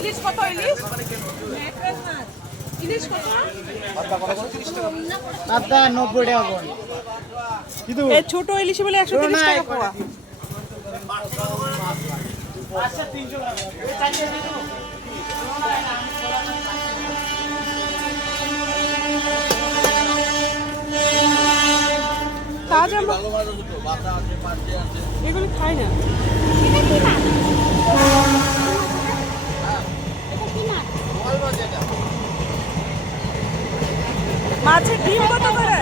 ইলিশ কত ইলিশ? ইলিশ কত? পাতা 90 টাকা কোন কিন্তু এই ছোট ইলিশ বলে 130 টাকা পোয়া। আচ্ছা 300 টাকা এই চাইছে দিও তাজা এগুলো খাই না। মাছের ডিম কত করে?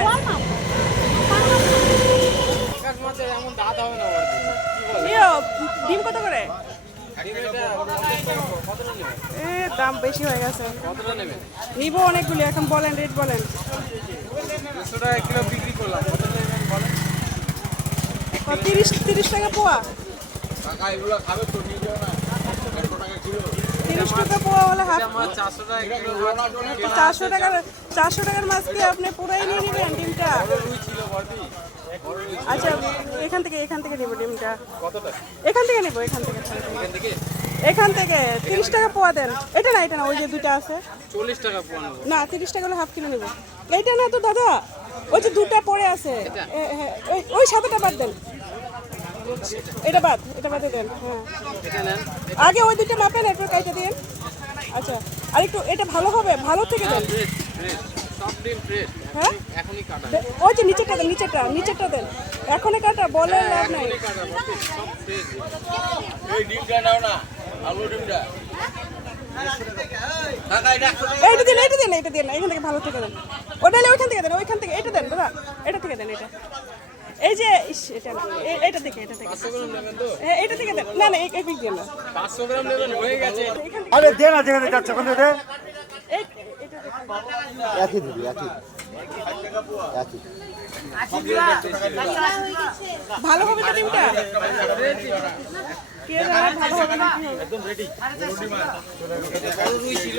ডিম কত করে? দাম বেশি হয়ে গেছে। নিব অনেকগুলি, এখন বলেন রেট বলেন। 30 টাকা পোয়া। 30 টাকা পোয়া হলে হাফ 400 টাকার মাছ কি আপনি পুরাই নিয়ে নেবেন ডিমটা? আচ্ছা এখান থেকে নেব ডিমটা। এখান থেকে নেব এখান থেকে 30 টাকা পোয়া দেন। এটা না ওই যে দুটো আছে 40 টাকা পোয়া নেব না, 30 টাকা হলে হাফ কিলো নেব। এইটা না তো দাদা, ওই যে দুটো পড়ে আছে ওই সাদাটা বাদ দেন। এটা বাদে দেন। হ্যাঁ আগে ওই দুটো মাপেন, একটু কাইটা দিন। আচ্ছা আর একটু এটা ভালো হবে, ভালো থেকে দেন। সব ডিম ফ্রেশ হ্যাঁ এখনই কাটা, ওই যে নিচেরটা দেন এখনই কাটা, বলে লাভ নাই। এখনই কাটা সব ফ্রেশ। এই ডিমটা নাও না, আলু ডিমটা এইটা দিন এখান থেকে ভালো থেকে দেন। ওটা ওইখান থেকে দেন, এটা দেন দাদা, এটা থেকে দেন। এটা এই যে এটা না, এটা থেকে 500 গ্রাম নেবেন তো? হ্যাঁ এটা থেকে দেন। না এই দিন না, 500 গ্রাম নেবেন, হয়ে গেছে। আরে দে না যেখানে যাচ্ছে ওখানে দে এটা একই দিবি একই ভালো হবে তো ডিমটা? কে জানে ভালো হবে না কি হবে। একদম রেডি। বড় রুই ছিল,